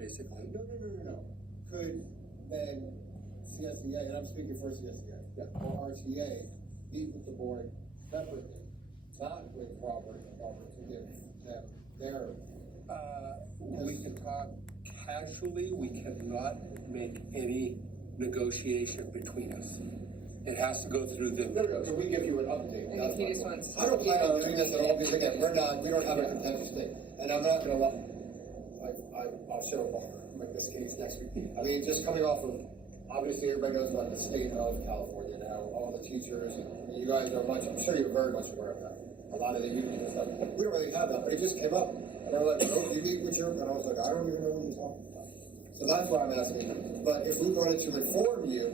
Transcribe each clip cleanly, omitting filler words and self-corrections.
basically. No. Could then CSEA, and I'm speaking for CSEA, or RTA, meet with the board separately, not with Robert to give them their. We can talk casually, we cannot make any negotiation between us. It has to go through them. No, so we give you an update. I think he just wants. I don't plan on doing this at all, because again, we don't have a contentious thing, and I'm not gonna lie. I'll share like this case next week. I mean, just coming off of, obviously everybody knows about the state of California now, all the teachers, and you guys are I'm sure you're very much aware of that. A lot of the unions and stuff. We don't really have that, but it just came up, and they were like, oh, you meet with your, and I was like, I don't even know what you're talking about. So that's why I'm asking. But if we wanted to inform you,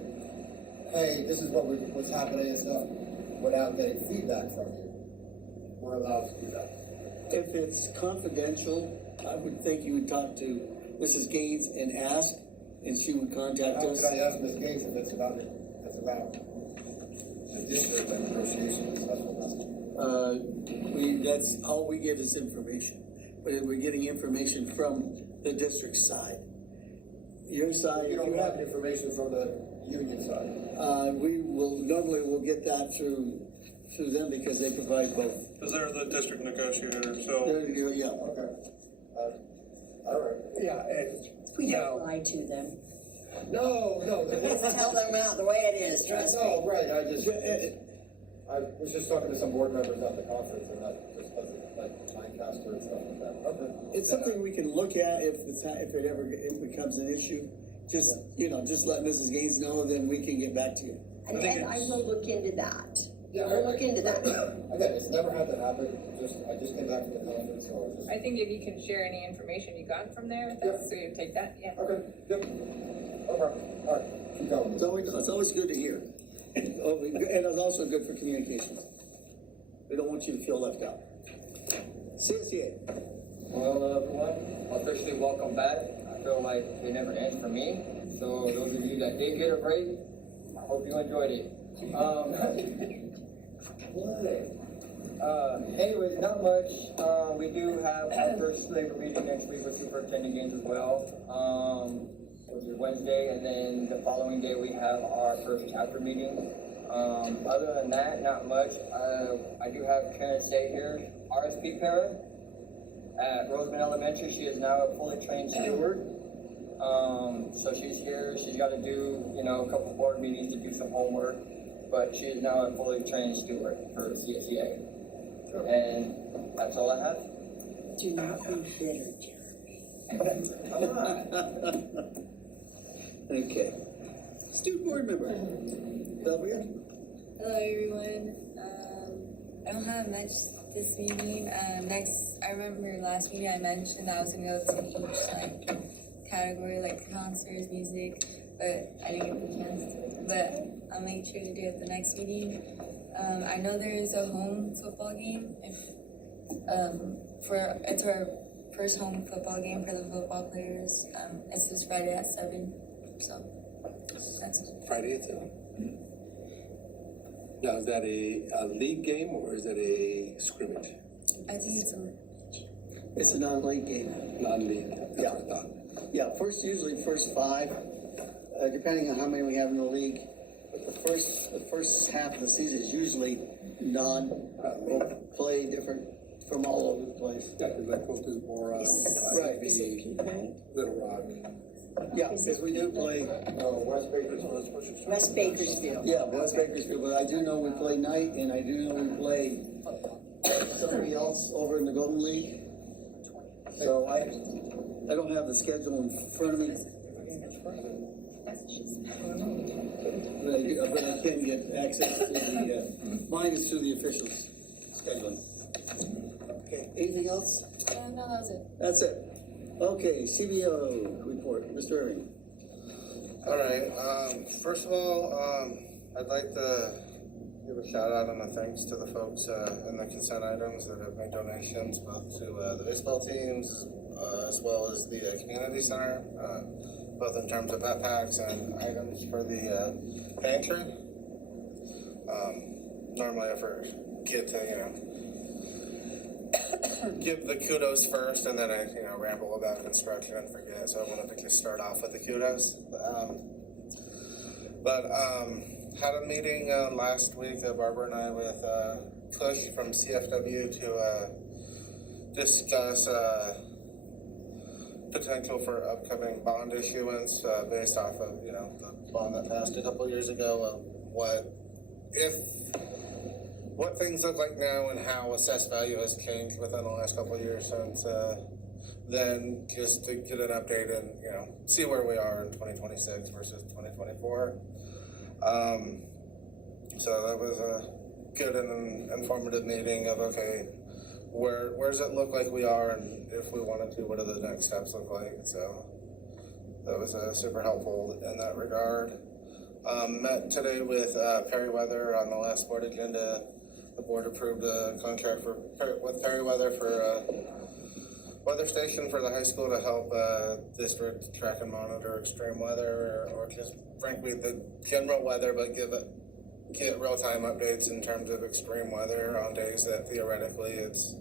hey, this is what's happening and stuff, without getting feedback from you, we're allowed to do that. If it's confidential, I would think you would talk to Mrs. Gaines and ask, and she would contact How us. could I ask Ms. Gaines if it's about the district and negotiations? That's what That's all we get is information, but we're getting information from the district side. Your side, You don't have information from the union side. we will normally get that through them because they provide both. Because they're the district negotiator, so. Yeah. Okay. All right. Yeah, We now, don't lie to them. No. Just tell them out the way it is, trust me. No, right, I was just talking to some board members at the conference, and that just doesn't, like, Lancaster and stuff like that. Okay. It's something we can look at if it ever becomes an issue. Just let Mrs. Gaines know, then we can get back to you. And I will look into that. Yeah, I'll look into that. Again, it's never had that happen. I just came back from the conference, so I think if you can share any information you got from there with us, so you take that, yeah. Okay, yep. Okay, all right, keep going. It's always good to hear. And it's also good for communications. We don't want you to feel left out. CSEA. Well, everyone, officially welcome back. I feel like they never end for me. So those of you that did get a break, I hope you enjoyed it. Anyways, not much. We do have our first labor meeting next week with Superintendent Gaines as well. Which is Wednesday, and then the following day we have our first chapter meeting. Other than that, not much. I do have Karen Say here, RSP para at Roseman Elementary. She is now a fully trained steward. So she's here. She's got to do, a couple board meetings to do some homework, but she is now a fully trained steward for CSEA. And that's all I have. Do not be bitter, Jeremy. Come on. Okay. Student board member. Sylvia? Hello everyone. I don't have much this meeting. I remember last meeting I mentioned that I was gonna go to each category, like concerts, music, but I didn't get the chance to. But I'll make sure to do it the next meeting. I know there is a home football game. It's our first home football game for the football players. It's this Friday at 7. So that's it. Friday at 7. Now, is that a league game or is that a scrimmage? I think It's a non-league game. Non-league, that's what I thought. Yeah, usually first 5, depending on how many we have in the league. But the first half of the season is usually we'll play different from all over the place. Yeah, like we'll do more Right. Little Rock. Yeah, because we do play. West Bakersfield. West Bakersfield. Yeah, West Bakersfield, but I do know we play night, and I do know we play somebody else over in the Golden League. So I don't have the schedule in front of me. But I can get access to mine is through the official scheduling. Okay, anything else? No, that was it. That's it. Okay, CBO report, Mr. Irving. All right, first of all, I'd like to give a shout out and a thanks to the folks in the consent items that have made donations both to the baseball teams as well as the community center, both in terms of backpacks and items for the pantry. Normally for kids to, give the kudos first, and then I, ramble about construction and forget. So I wanted to just start off with the kudos. Had a meeting last week, Barbara and I, with Push from CFW to discuss potential for upcoming bond issuance based off of the bond that passed a couple years ago. What things look like now and how assessed value has changed within the last couple of years since then, just to get an update and see where we are in 2026 versus 2024. So that was a good and informative meeting of, okay, where does it look like we are, and if we wanted to, what do the next steps look like? So that was super helpful in that regard. Met today with Perry Weather on the last board agenda. The board approved a contract with Perry Weather for weather station for the high school to help district track and monitor extreme weather or just frankly the general weather, but get real-time updates in terms of extreme weather on days that theoretically it's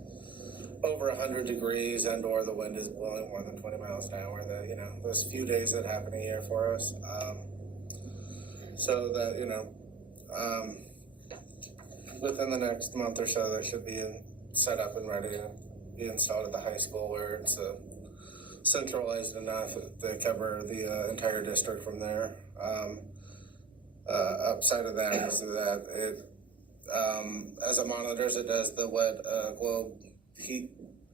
over 100 degrees and or the wind is blowing more than 20 miles an hour. Those few days that happen a year for us. So that within the next month or so, that should be set up and ready to be installed at the high school, where it's centralized enough to cover the entire district from there. Upside of that is that it, as it monitors, it does the wet globe heat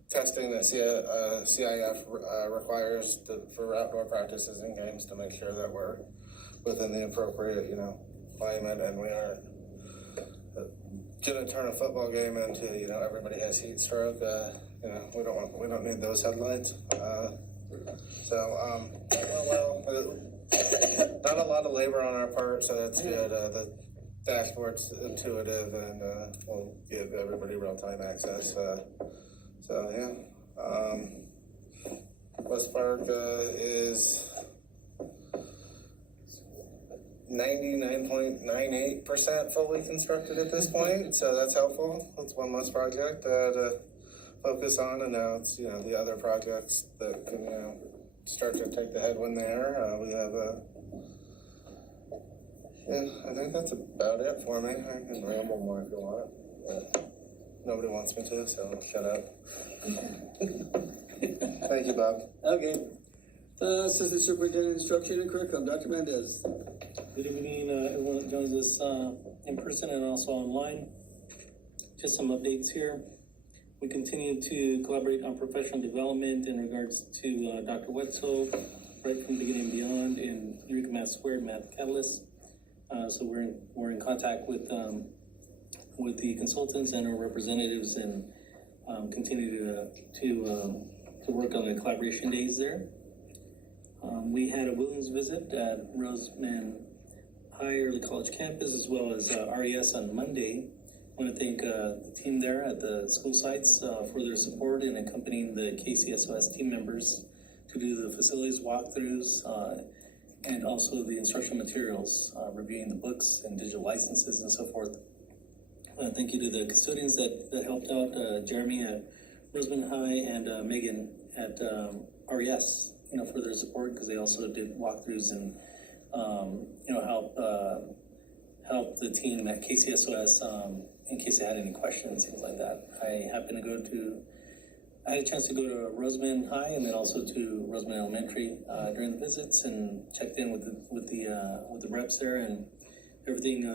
testing that CIF requires for outdoor practices and games to make sure that we're within the appropriate, climate, and we aren't gonna turn a football game into, everybody has heat stroke. We don't need those headlines. Not a lot of labor on our part, so that's good. The dashboard's intuitive and will give everybody real-time access. West Park is 99.98% fully constructed at this point, so that's helpful. It's one less project to focus on, and now it's the other projects that can start to take the headwind there. We have I think that's about it for me. I can ramble more if you want, but nobody wants me to, so I'll shut up. Thank you, Bob. Okay. Assistant Superintendent Instruction and Curriculum, Dr. Mendez. Good evening, everyone that joins us in person and also online. Just some updates here. We continue to collaborate on professional development in regards to Dr. Wetzel, right from beginning and beyond, in Eureka Math Squared, Math Catalyst. So we're in contact with the consultants and our representatives, and continue to work on the collaboration days there. We had a Williams visit at Roseman High Early College campus, as well as RES on Monday. I want to thank the team there at the school sites for their support in accompanying the KCSOS team members to do the facilities walkthroughs and also the instructional materials, reviewing the books and digital licenses and so forth. Thank you to the custodians that helped out, Jeremy at Roseman High and Megan at RES, for their support, because they also did walkthroughs and help the team at KCSOS in case they had any questions, things like that. I had a chance to go to Roseman High and then also to Roseman Elementary during the visits, and checked in with the reps there, and everything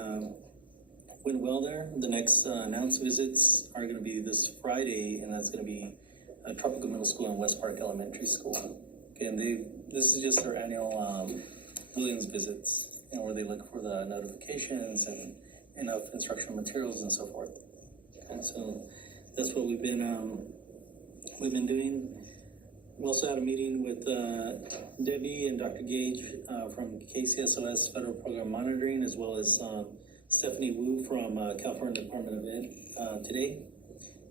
went well there. The next announced visits are going to be this Friday, and that's going to be Tropical Middle School and West Park Elementary School. Again, this is just their annual Williams visits, where they look for the notifications and enough instructional materials and so forth. And so that's what we've been doing. We also had a meeting with Debbie and Dr. Gage from KCSOS Federal Program Monitoring, as well as Stephanie Wu from California Department of Ed today.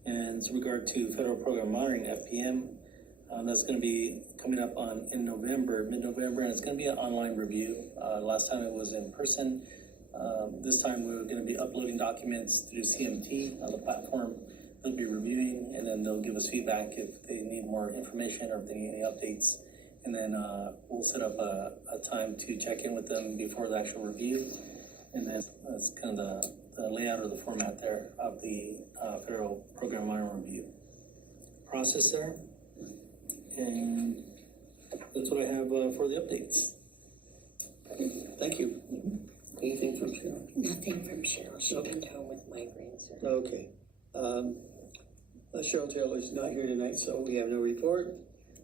And it's regard to Federal Program Monitoring, FPM. That's going to be coming up in November, mid-November, and it's going to be an online review. Last time it was in person. This time we're going to be uploading documents through CMT, the platform they'll be reviewing, and then they'll give us feedback if they need more information or if they need any updates. And then, we'll set up a time to check in with them before the actual review. And then that's kind of the layout or the format there of the, federal program minor review process there. And that's what I have, for the updates. Thank you. Anything from Cheryl? Nothing from Cheryl. She went home with migraines. Okay. Cheryl Taylor's not here tonight, so we have no report.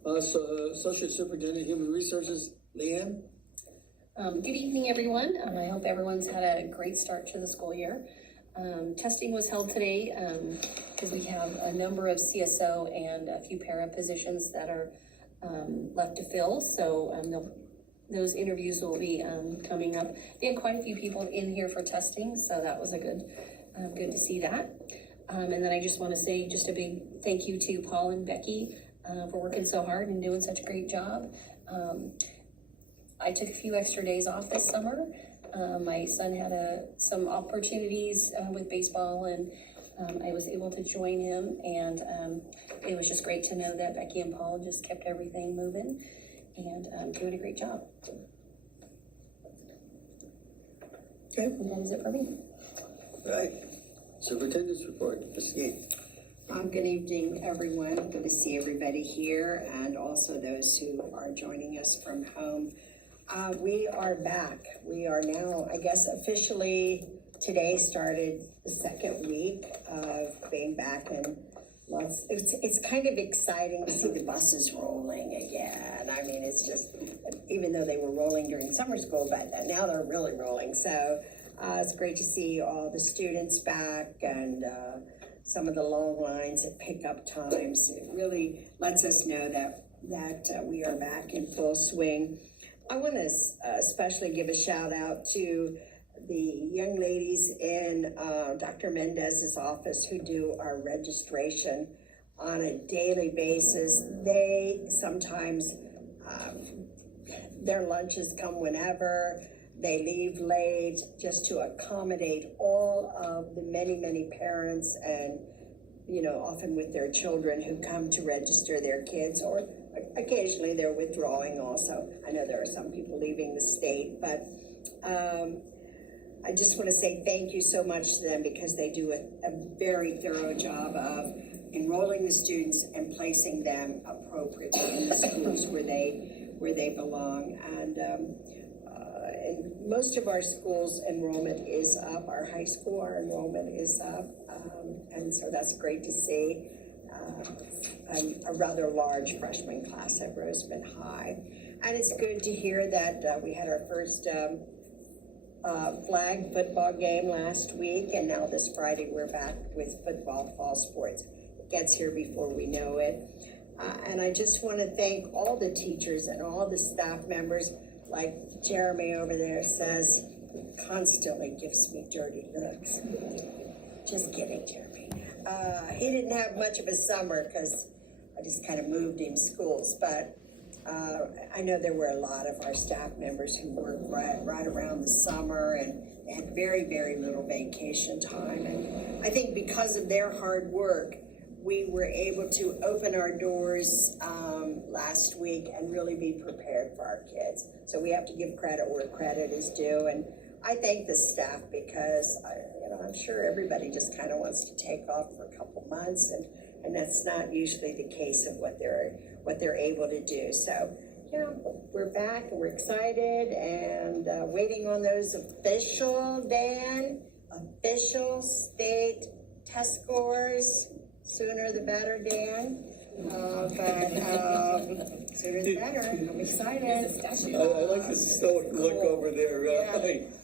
So Associate Superintendent Human Resources, Leanne? Good evening, everyone. I hope everyone's had a great start to the school year. Testing was held today because we have a number of CSO and a few para positions that are left to fill. So those interviews will be coming up. We had quite a few people in here for testing, so that was a good to see that. And then I just want to say just a big thank you to Paul and Becky for working so hard and doing such a great job. I took a few extra days off this summer. My son had some opportunities with baseball, and I was able to join him, and it was just great to know that Becky and Paul just kept everything moving and doing a great job. Okay. And that is it for me. Right. Superintendent's report, Ms. Gee. Good evening, everyone. Good to see everybody here and also those who are joining us from home. We are back. We are now, I guess, officially today started the second week of being back, and it's kind of exciting to see the buses rolling again. I mean, it's just, even though they were rolling during summer school, but now they're really rolling. So it's great to see all the students back and some of the long lines at pickup times. It really lets us know that we are back in full swing. I want to especially give a shout out to the young ladies in Dr. Mendez's office who do our registration on a daily basis. They sometimes, their lunches come whenever, they leave late just to accommodate all of the many, many parents and, you know, often with their children who come to register their kids, or occasionally they're withdrawing also. I know there are some people leaving the state, but I just want to say thank you so much to them because they do a very thorough job of enrolling the students and placing them appropriately in the schools where they belong. And most of our schools' enrollment is up. Our high school, our enrollment is up, and so that's great to see. A rather large freshman class at Roseman High. And it's good to hear that we had our first flag football game last week, and now this Friday we're back with football fall sports. It gets here before we know it. And I just want to thank all the teachers and all the staff members, like Jeremy over there says, constantly gives me dirty looks. Just kidding, Jeremy. He didn't have much of a summer because I just kind of moved him schools, but I know there were a lot of our staff members who worked right around the summer, and they had very, very little vacation time. And I think because of their hard work, we were able to open our doors last week and really be prepared for our kids. So we have to give credit where credit is due. And I thank the staff because I'm sure everybody just kind of wants to take off for a couple months, and that's not usually the case of what they're able to do. So yeah, we're back and we're excited and waiting on those official state test scores. Sooner the better, Dan. Sooner the better. I'm excited. I like the stoic look over there. Yeah.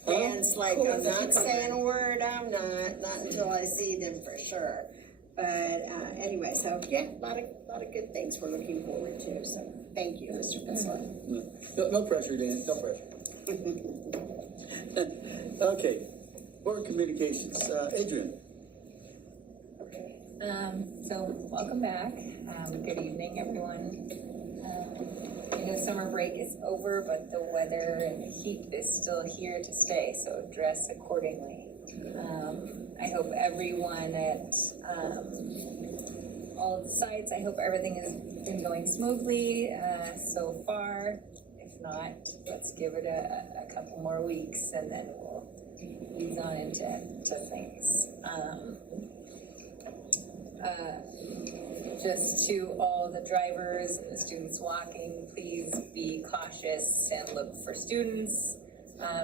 Dan's like, I'm not saying a word. I'm not until I see them for sure. But anyway, so yeah, a lot of good things we're looking forward to. So thank you, Mr. Pinsler. No pressure, Dan. No pressure. Okay. Board communications. Adrian. So welcome back. Good evening, everyone. I know summer break is over, but the weather and the heat is still here to stay, so dress accordingly. I hope everyone at, all of the sites, I hope everything has been going smoothly, so far. If not, let's give it a couple more weeks and then we'll ease on into things. Just to all the drivers and the students walking, please be cautious and look for students.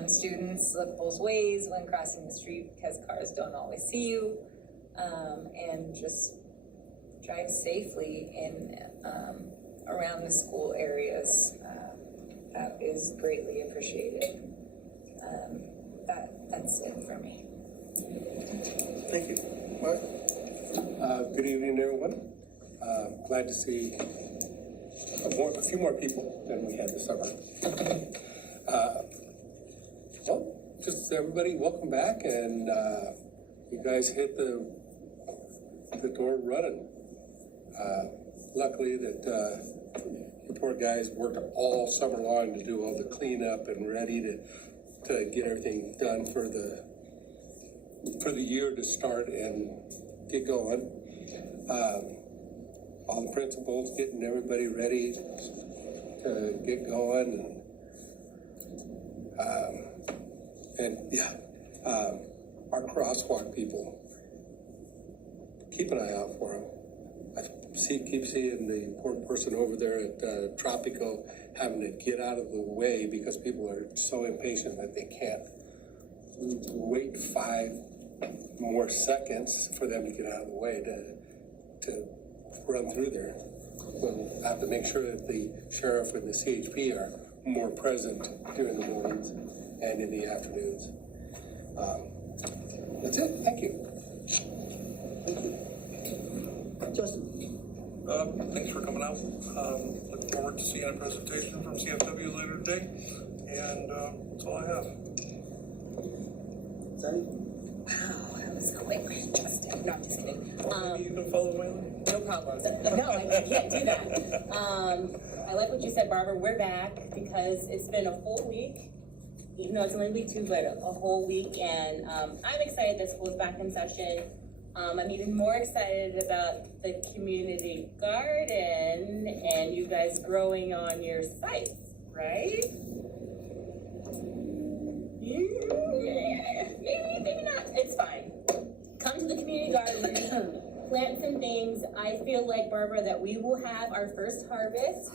Students look both ways when crossing the street because cars don't always see you. And just drive safely in around the school areas. That is greatly appreciated. That's it for me. Thank you. Mark? Good evening, everyone. Glad to see a few more people than we had this summer. Well, just everybody, welcome back, and you guys hit the door running. Luckily that you poor guys worked all summer long to do all the cleanup and ready to get everything done for the year to start and get going. All the principals getting everybody ready to get going, our crosswalk people, keep an eye out for them. I keep seeing the poor person over there at Tropico having to get out of the way because people are so impatient that they can't wait 5 more seconds for them to get out of the way to run through there. We'll have to make sure that the sheriff and the CHP are more present during the mornings and in the afternoons. That's it. Thank you. Justin? Thanks for coming out. Look forward to seeing a presentation from CFW later today, and that's all I have. Sonny? Wow, that was quick, Justin. No, I'm just kidding. Maybe you can follow my lead. No problem. No, I can't do that. I like what you said, Barbara. We're back because it's been a full week. Even though it's only week 2, but a whole week, and I'm excited that school's back in session. I'm even more excited about the community garden and you guys growing on your sites, right? Maybe not. It's fine. Come to the community garden, plant some things. I feel like, Barbara, that we will have our first harvest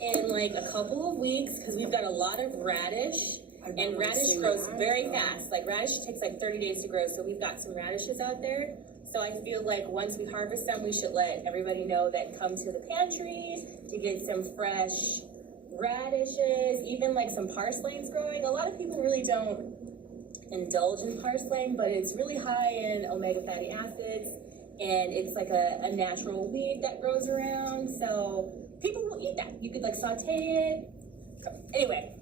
in like a couple of weeks because we've got a lot of radish. And radish grows very fast. Like radish takes like 30 days to grow. So we've got some radishes out there. So I feel like once we harvest them, we should let everybody know that come to the pantry to get some fresh radishes, even like some parsley's growing. A lot of people really don't indulge in parsley, but it's really high in omega fatty acids. And it's like a natural weed that grows around. So people will eat that. You could like saute it. Anyway,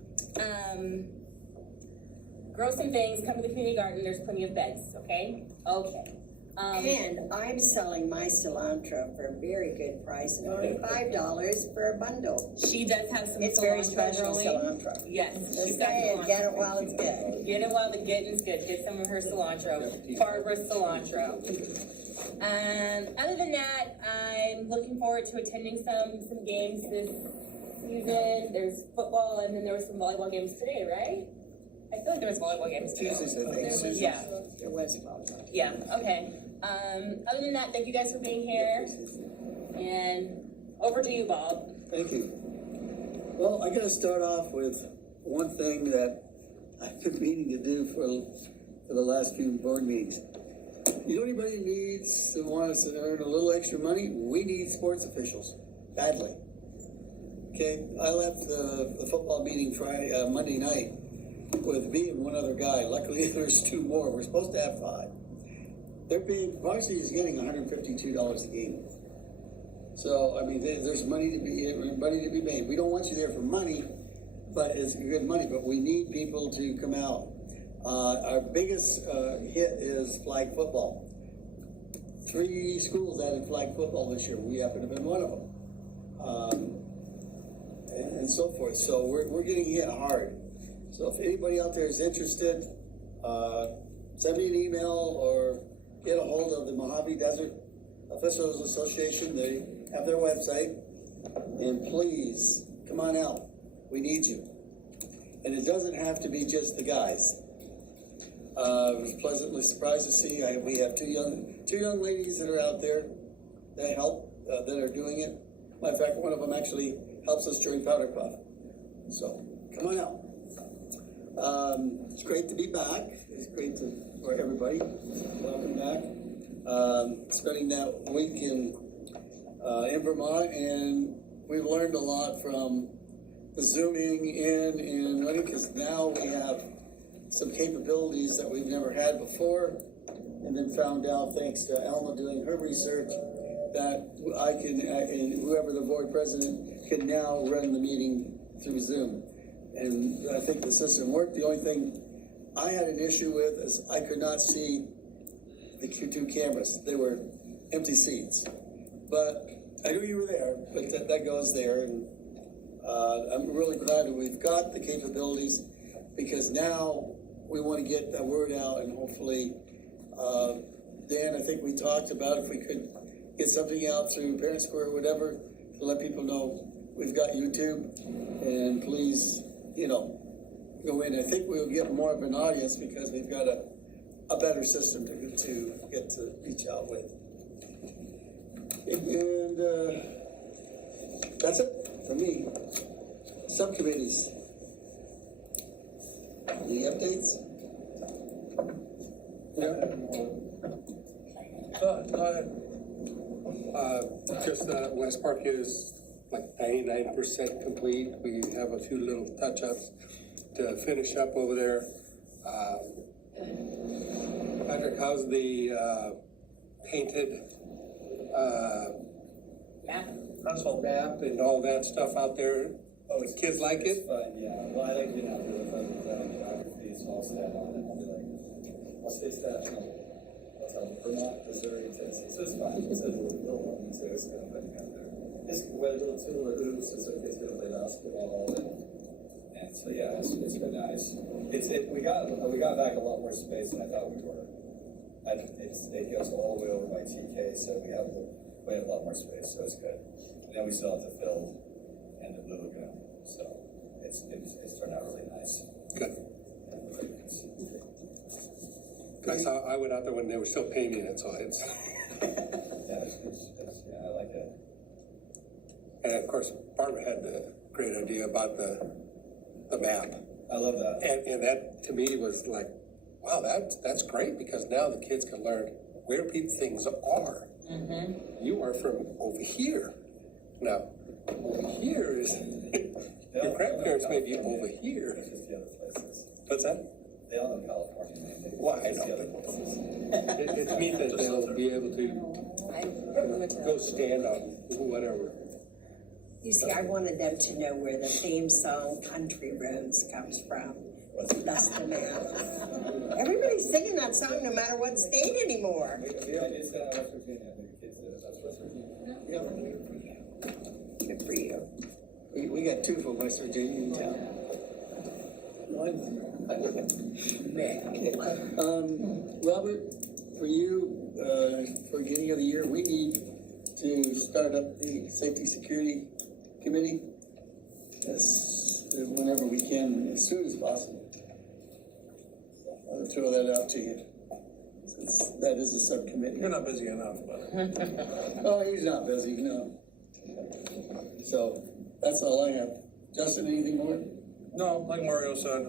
grow some things, come to the community garden, there's plenty of beds, okay? Okay. And I'm selling my cilantro for a very good price, and only $5 for a bundle. She does have some It's cilantro very special growing. cilantro. Yes, Just she's got saying, cilantro. get it while it's good. Get it while the getting's good. Get some of her cilantro, Barbara's cilantro. Other than that, I'm looking forward to attending some games this season. There's football, and then there was some volleyball games today, right? I feel like there was volleyball games today. Tuesdays, I think. Yeah. It was about. Yeah, okay. Other than that, thank you guys for being here. And over to you, Bob. Thank you. Well, I gotta start off with one thing that I've been meaning to do for the last few board meetings. You know anybody needs to want us to earn a little extra money? We need sports officials, badly. Okay, I left the football meeting Monday night with me and one other guy. Luckily, there's 2 more. We're supposed to have 5. They're being, varsity is getting $152 a game. So, I mean, there's money to be made. We don't want you there for money, but it's good money, but we need people to come out. Our biggest hit is flag football. 3 schools added flag football this year. We happen to have been one of them. And so forth. So we're getting hit hard. So if anybody out there is interested, send me an email or get a hold of the Mojave Desert Officials Association. They have their website. And please, come on out. We need you. And it doesn't have to be just the guys. I was pleasantly surprised to see, we have two young ladies that are out there that help, that are doing it. Matter of fact, one of them actually helps us during Powder Puff. So, come on out. It's great to be back. It's great for everybody. Welcome back. Spending that week in Vermont, and we've learned a lot from the zooming in and running, because now we have some capabilities that we've never had before, and then found out, thanks to Alma doing her research, that I can, and whoever the board president can now run the meeting through Zoom. And I think the system worked. The only thing I had an issue with is I could not see the Q2 cameras. They were empty seats. But I knew you were there, but that goes there. And I'm really glad that we've got the capabilities, because now we want to get that word out, and hopefully, Dan, I think we talked about if we could get something out through Parent Square or whatever to let people know we've got YouTube, and please, go in. I think we'll get more of an audience because we've got a better system to get to reach out with. And that's it for me. Subcommittees. Any updates? Just West Park is like 99% complete. We have a few little touch-ups to finish up over there. Patrick, how's the painted asphalt map and all that stuff out there? Oh, kids like it? Fun, yeah. Well, I like being out there with photography, small stuff on it. I'll be like, I'll stay staff. I'll tell them Vermont, Missouri, Tennessee. So it's fun. It's a little one, so it's kind of fun out there. It's wet, a little too, little hoops, so kids gonna play basketball. And so yeah, it's been nice. We got back a lot more space than I thought we were. It goes all the way over by TK, so we have a lot more space, so it's good. And then we still have to fill and the Blue Lagoon, so it's turned out really nice. Good. I went out there when they were still painting it, so it's. Yeah, I like it. And of course, Barbara had the great idea about the map. I love that. And that to me was like, wow, that's great, because now the kids can learn where things are. Mm-hmm. You are from over here. Now, over here is, your grandparents may be over here. It's just the other places. What's that? They all know California. Well, I It's the know. other places. It's neat that they'll be able to go stand on whatever. You see, I wanted them to know where the theme song Country Roads comes from. That's the map. Everybody's singing that song no matter what state anymore. I just got West Virginia. I think the kids did it. That's West Virginia. Good for you. We got two from West Virginia in town. One. Robert, for you, for beginning of the year, we need to start up the Safety Security Committee whenever we can, as soon as possible. I'll throw that out to you. That is a subcommittee. You're not busy enough, but. Oh, he's not busy, no. So, that's all I have. Justin, anything more? No, like Mario said,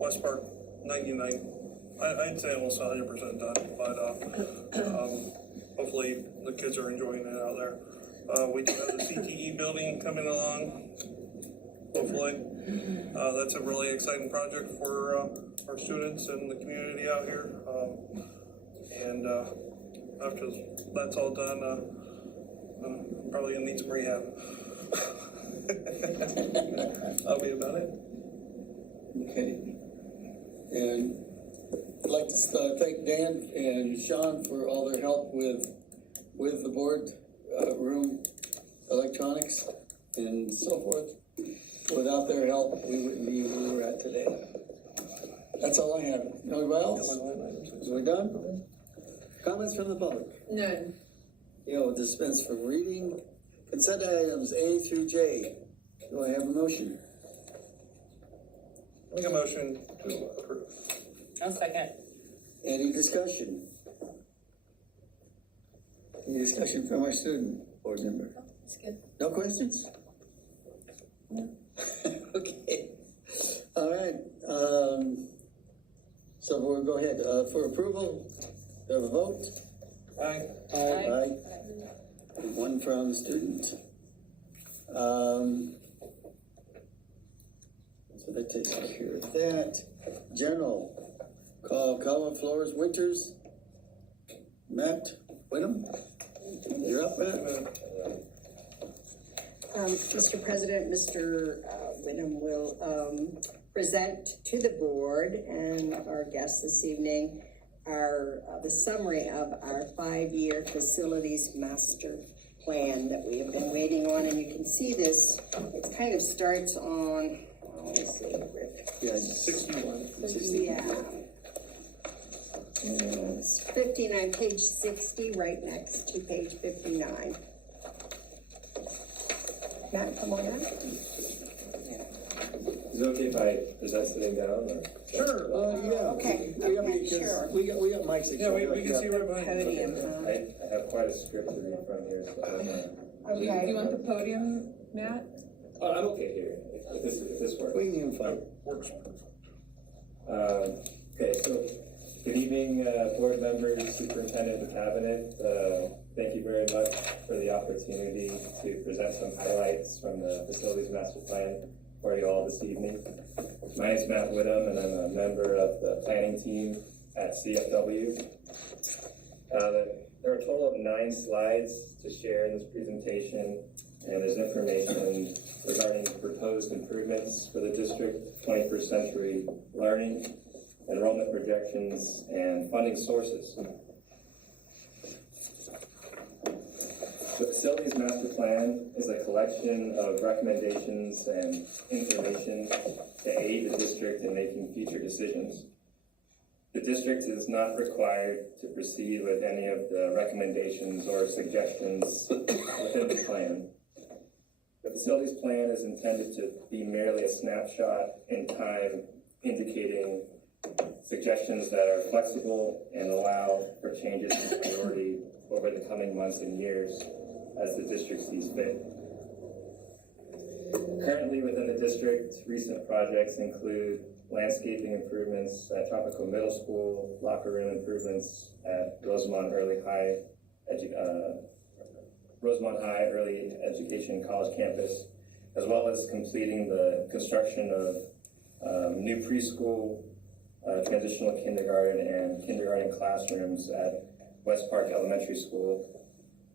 West Park, 99, I'd say almost 100% done, but, hopefully the kids are enjoying it out there. We do have the CTE building coming along, hopefully. That's a really exciting project for, our students and the community out here. And after that's all done, probably gonna need some rehab. That'll be about it. Okay. And I'd like to thank Dan and Sean for all their help with the board room electronics and so forth. Without their help, we wouldn't be where we're at today. That's all I have. Anybody else? Are we done? Comments from the public? None. You'll dispense from reading. Consent items A through J. Do I have a motion? Make a motion to approve. I'll second. Any discussion? Any discussion from our student board member? It's good. No questions? No. Okay. All right, so we'll go ahead, for approval, do we have a vote? Aye. Aye. One from the student. So that takes care of that. General, call Colin Flores Winters. Matt Whittam, you're up, Matt. Mr. President, Mr. Whittam will present to the board and our guests this evening the summary of our 5-year facilities master plan that we have been waiting on, and you can see this, it kind of starts on, let me see, Rick. Yeah, 61. Yeah. It's 59, page 60, right next to page 59. Matt, come on up. Is it okay if I present sitting down, or? Sure. Yeah. Okay, I mean, okay, because sure. we got mics. Yeah, we can see right behind you. Podium, I have quite a script to read from here, so. okay. You want the podium, Matt? Oh, I'm okay here, if this works. We can fight. Works. Okay, so, good evening, board members, superintendent, and cabinet. Thank you very much for the opportunity to present some highlights from the facilities master plan for you all this evening. My name is Matt Whittam, and I'm a member of the planning team at CFW. There are a total of 9 slides to share in this presentation, and there's information regarding proposed improvements for the district, 21st century learning, enrollment projections, and funding sources. The Facilities Master Plan is a collection of recommendations and information to aid the district in making future decisions. The district is not required to proceed with any of the recommendations or suggestions within the plan. The Facilities Plan is intended to be merely a snapshot in time, indicating suggestions that are flexible and allow for changes in priority over the coming months and years as the district sees fit. Currently within the district, recent projects include landscaping improvements at Tropical Middle School, locker room improvements at Rosemont High Early Education College campus, as well as completing the construction of new preschool, transitional kindergarten, and kindergarten classrooms at West Park Elementary School,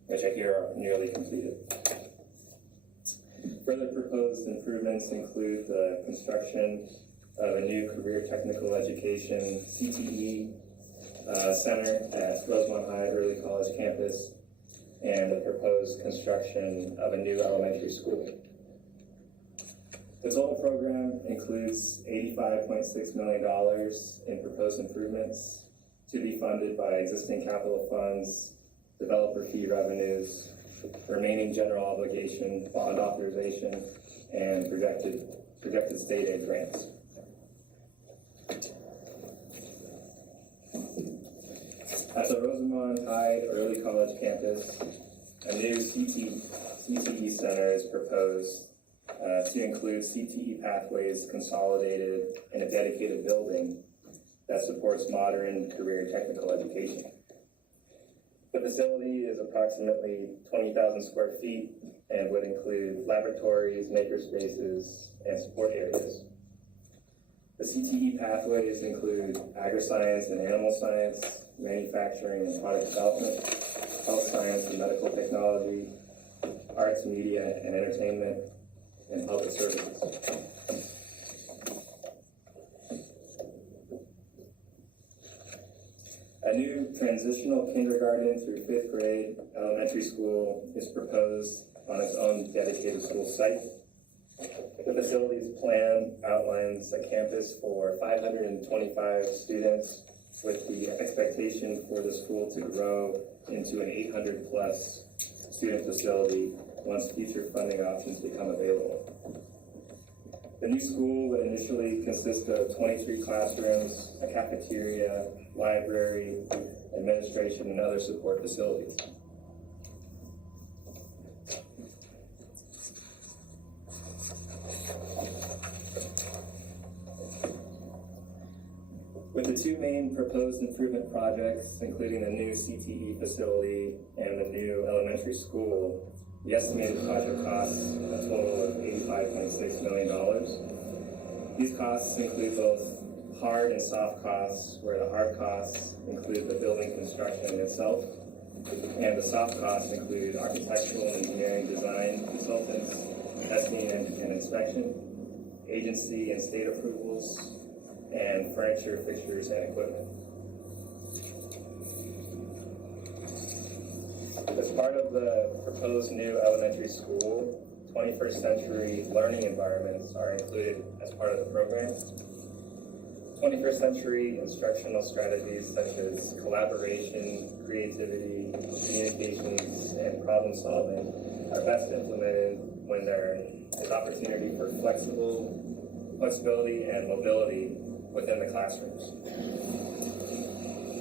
which I hear are nearly completed. Further proposed improvements include the construction of a new career technical education CTE center at Rosemont High Early College campus, and the proposed construction of a new elementary school. The total program includes $85.6 million in proposed improvements to be funded by existing capital funds, developer fee revenues, remaining general obligation, bond authorization, and projected state aid grants. At the Rosemont High Early College campus, a new CTE center is proposed to include CTE pathways consolidated in a dedicated building that supports modern career technical education. The facility is approximately 20,000 square feet and would include laboratories, maker spaces, and support areas. The CTE pathways include agri-science and animal science, manufacturing and product development, health science and medical technology, arts, media, and entertainment, and public services. A new transitional kindergarten through 5th grade elementary school is proposed on its own dedicated school site. The facilities plan outlines a campus for 525 students with the expectation for the school to grow into an 800-plus student facility once future funding options become available. The new school would initially consist of 23 classrooms, a cafeteria, library, administration, and other support facilities. With the two main proposed improvement projects, including the new CTE facility and the new elementary school, the estimated project costs a total of $85.6 million. These costs include both hard and soft costs, where the hard costs include the building construction itself, and the soft costs include architectural and engineering design consultants, testing and inspection, agency and state approvals, and furniture, fixtures, and equipment. As part of the proposed new elementary school, 21st century learning environments are included as part of the program. 21st century instructional strategies such as collaboration, creativity, communications, and problem solving are best implemented when there is opportunity for flexibility and mobility within the classrooms.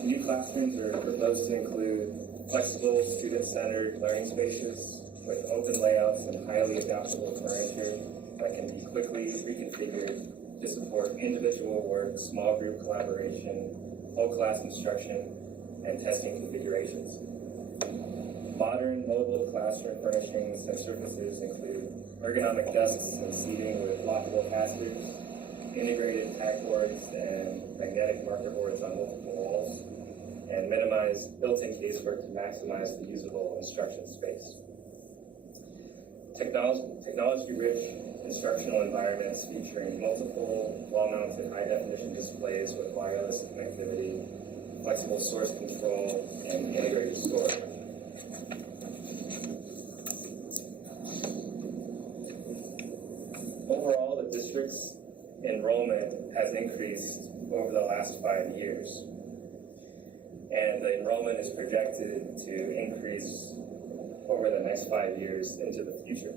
New classrooms are proposed to include flexible, student-centered learning spaces with open layouts and highly adaptable furniture that can be quickly reconfigured to support individual work, small group collaboration, whole class instruction, and testing configurations. Modern mobile classroom furnishings and surfaces include ergonomic desks and seating with lockable casters, integrated backboards and magnetic marker boards on multiple walls, and minimize built-in casework to maximize the usable instruction space. Technology-rich instructional environments featuring multiple wall-mounted high-definition displays with wireless connectivity, flexible source control, and integrated storage. Overall, the district's enrollment has increased over the last 5 years, and the enrollment is projected to increase over the next 5 years into the future.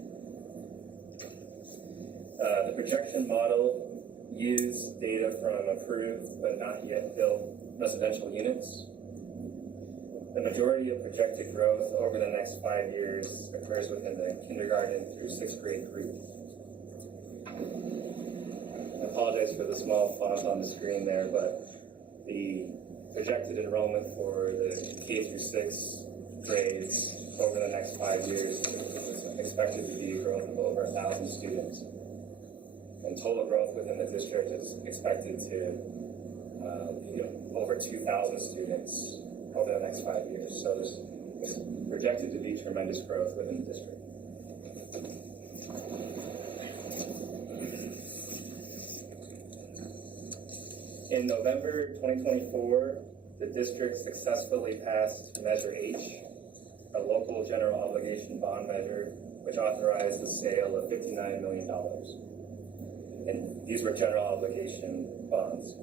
The projection model used data from approved but not yet built residential units. The majority of projected growth over the next 5 years occurs within the kindergarten through 6th grade group. I apologize for the small font on the screen there, but the projected enrollment for the K through 6 grades over the next 5 years is expected to be a growth of over 1,000 students. And total growth within the district is expected to be over 2,000 students over the next 5 years. So it's projected to be tremendous growth within the district. In November 2024, the district successfully passed Measure H, a local general obligation bond measure, which authorized the sale of $59 million. And these were general obligation bonds.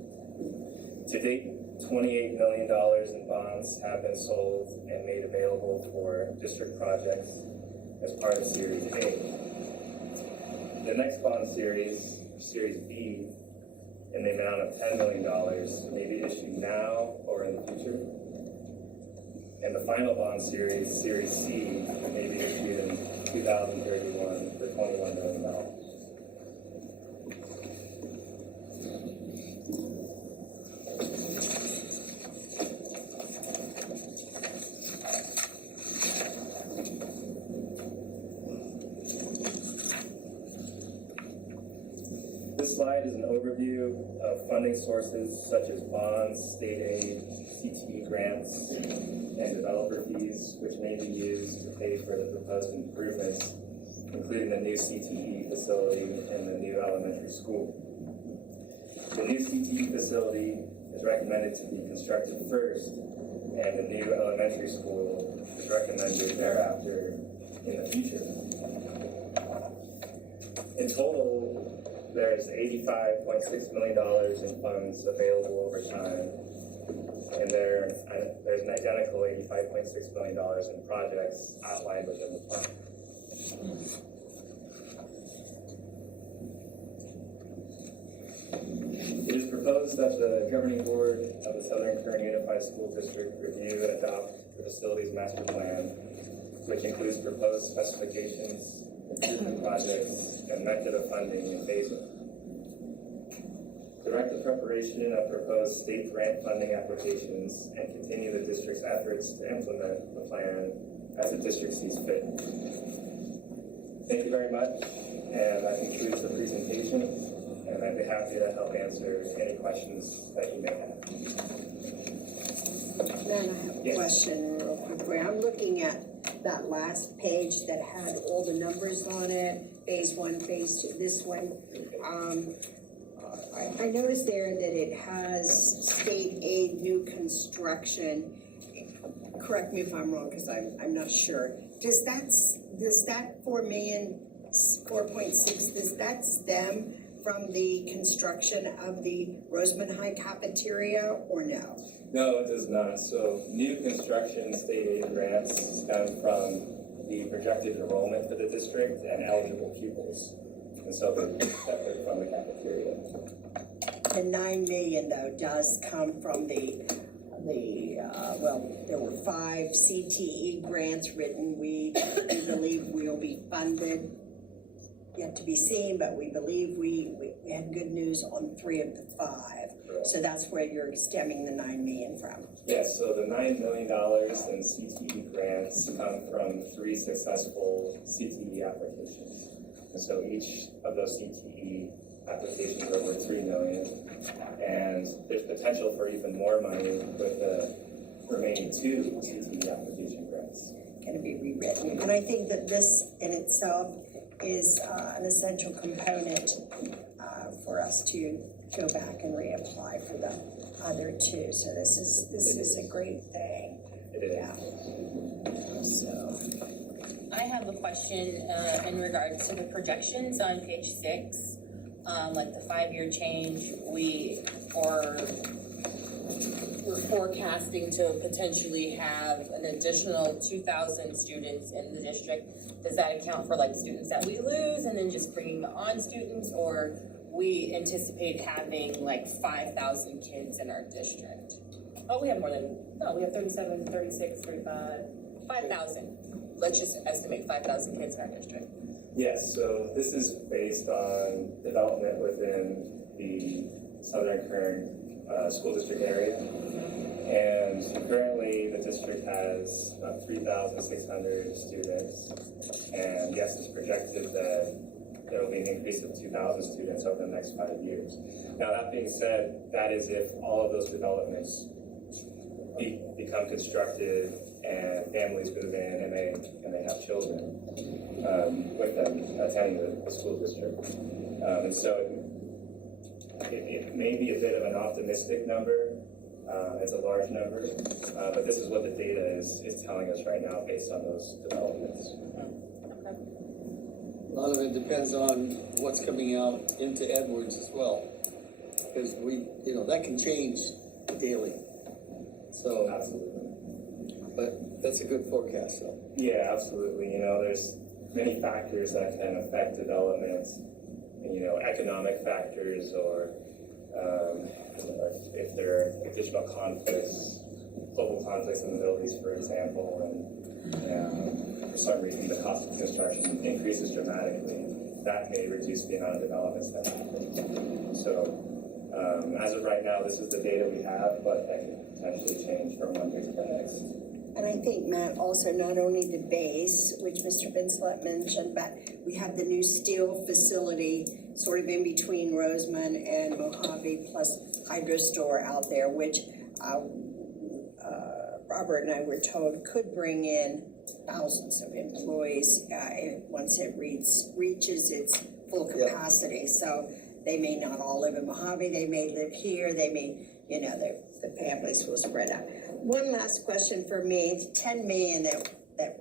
To date, $28 million in bonds have been sold and made available for district projects as part of Series A. The next bond series, Series B, in the amount of $10 million may be issued now or in the future. And the final bond series, Series C, may be issued in 2031 for $21 million. This slide is an overview of funding sources such as bonds, state aid, CTE grants, and developer fees, which may be used to pay for the proposed improvements, including the new CTE facility and the new elementary school. The new CTE facility is recommended to be constructed first, and the new elementary school is recommended thereafter in the future. In total, there's $85.6 million in funds available over time. And there's an identical $85.6 million in projects outlined within the plan. It is proposed that the governing board of the Southern Kern Unified School District review and adopt the facilities master plan, which includes proposed specifications, improvement projects, and method of funding and phasing. Direct the preparation of proposed state grant funding applications and continue the district's efforts to implement the plan as the district sees fit. Thank you very much, and that concludes the presentation, and I'd be happy to help answer any questions that you may have. Then I have a Yes. question real quick. For you. I'm looking at that last page that had all the numbers on it, phase 1, phase 2, this one. I noticed there that it has state aid new construction. Correct me if I'm wrong, because I'm not sure. Does that 4.6, does that stem from the construction of the Roseman High cafeteria or no? No, it does not. So new construction state aid grants stem from the projected enrollment for the district and eligible pupils. And so they're separate from the cafeteria. The 9 million though does come from well, there were 5 CTE grants written. We believe we'll be funded. Yet to be seen, but we believe we had good news on 3 of the 5. So that's where you're stemming the 9 million from. Yes, so the $9 million in CTE grants come from 3 successful CTE applications. And so each of those CTE applications are worth $3 million. And there's potential for even more money with the remaining 2 CTE application grants. Going to be rewritten. And I think that this in itself is an essential component for us to go back and reapply for the other 2. So this is a great thing. It is. Yeah. So I have a question in regards to the projections on page 6, like the 5-year change. We're forecasting to potentially have an additional 2,000 students in the district. Does that account for like students that we lose and then just bringing on students, or we anticipate having like 5,000 kids in our district? Oh, we have we have 37, 36, 35, 5,000. Let's just estimate 5,000 kids in our district. Yes, so this is based on development within the Southern Kern school district area. And currently the district has about 3,600 students. And yes, it's projected that there will be an increase of 2,000 students over the next 5 years. Now, that being said, that is if all of those developments become constructed and families move in and they have children with them attending the school district. And so it may be a bit of an optimistic number. It's a large number, but this is what the data is telling us right now based on those developments. A lot of it depends on what's coming out into Edwards as well, because that can change daily. So, Absolutely. but that's a good forecast, though. Yeah, absolutely. There's many factors that can affect development, economic factors, or if there are additional conflicts, global conflicts in the Middle East, for example, and for some reason the cost of construction increases dramatically, that may reduce the amount of developments that happen. So as of right now, this is the data we have, but that can potentially change from one year to the next. And I think, Matt, also not only the base, which Mr. Vinslet mentioned, but we have the new steel facility sort of in between Roseman and Mojave, plus Hydrostore out there, which Robert and I were told could bring in thousands of employees once it reaches its full capacity. So they may not all live in Mojave, they may live here, they may, the families will spread out. One last question for me, 10 million that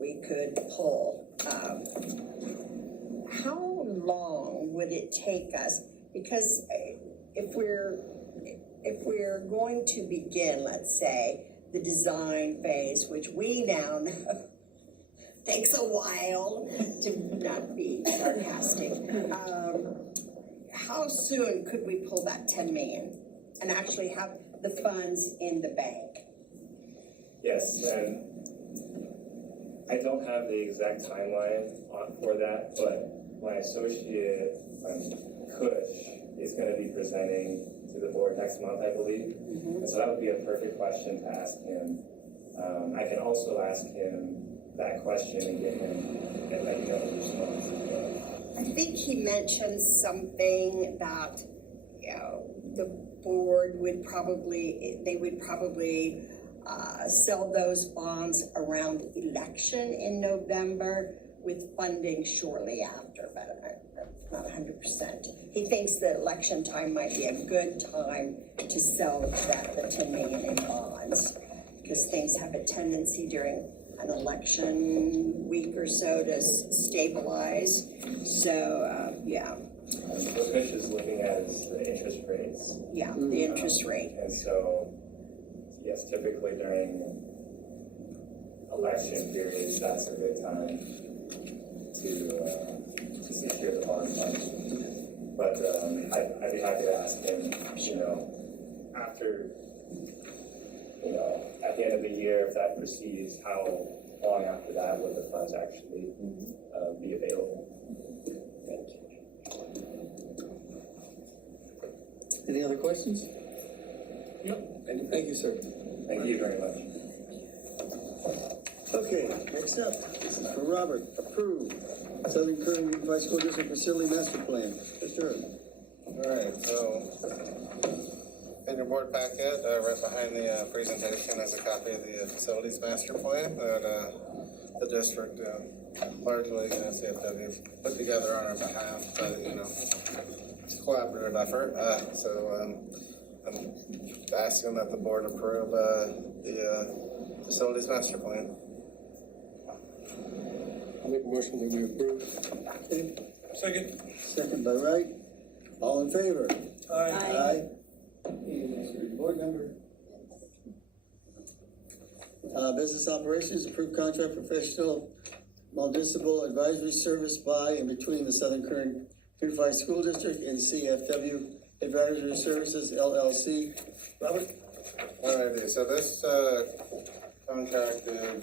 we could pull. how long would it take us? Because if we're going to begin, let's say, the design phase, which we now know takes a while, to not be sarcastic, how soon could we pull that 10 million and actually have the funds in the bank? Yes, and I don't have the exact timeline for that, but my associate, Kush, is gonna be presenting to the board next month, I believe. And so that would be a perfect question to ask him. I can also ask him that question and get him, and let you know the response as well. I think he mentioned something that, the board would probably, they would probably sell those bonds around election in November with funding shortly after, but not 100%. He thinks that election time might be a good time to sell the 10 million in bonds, because things have a tendency during an election week or so to stabilize. So, yeah. What Kush is looking at is the interest rates. Yeah, the interest rate. And so, yes, typically during election periods, that's a good time to secure the bond funds. But I'd be happy to ask him, after, at the end of the year, if that proceeds, how long after that would the funds actually be available? Thank you. Any other questions? Thank you, sir. Thank you very much. Okay, next up, this is for Robert. Approve Southern Kern Unified School District Facility Master Plan. Mr. Earl. All right, so in your board packet, right behind the presentation is a copy of the facilities master plan that the district, largely CFW, put together on our behalf. But it's a collaborative effort. So I'm asking that the board approve the facilities master plan. I'll make a motion that we approve. Okay, Second. second by Wright. All in favor? Aye. Next year's board member. Business operations, approved contract professional municipal advisory service by and between the Southern Kern Unified School District and CFW Advisory Services LLC. Robert? Alrighty, so this contract is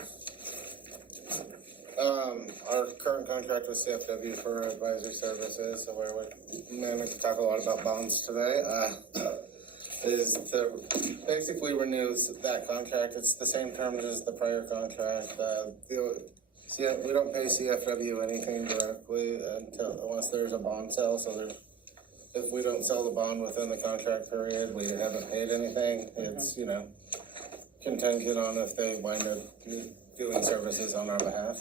our current contract with CFW for advisory services, so we're going to talk a lot about bonds today, is to basically renew that contract. It's the same terms as the prior contract. We don't pay CFW anything directly unless there's a bond sale, so if we don't sell the bond within the contract period, we haven't paid anything. It's, contingent on if they wind up doing services on our behalf.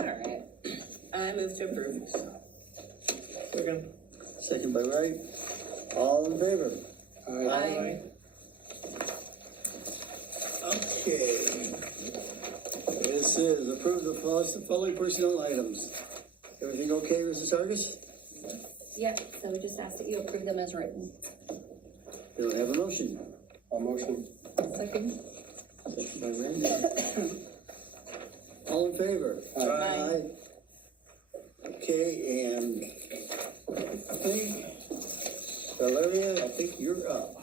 All right, I move to approve. Second. Second by Wright. All in favor? Aye. Okay. This is approve the following personnel items. Everything okay, Mrs. Sargis? Yeah, so we just ask that you approve them as written. We don't have a motion. I'll motion. Second. Second by Randy. All in favor? Aye. Okay, and I think, Valeria, I think you're up.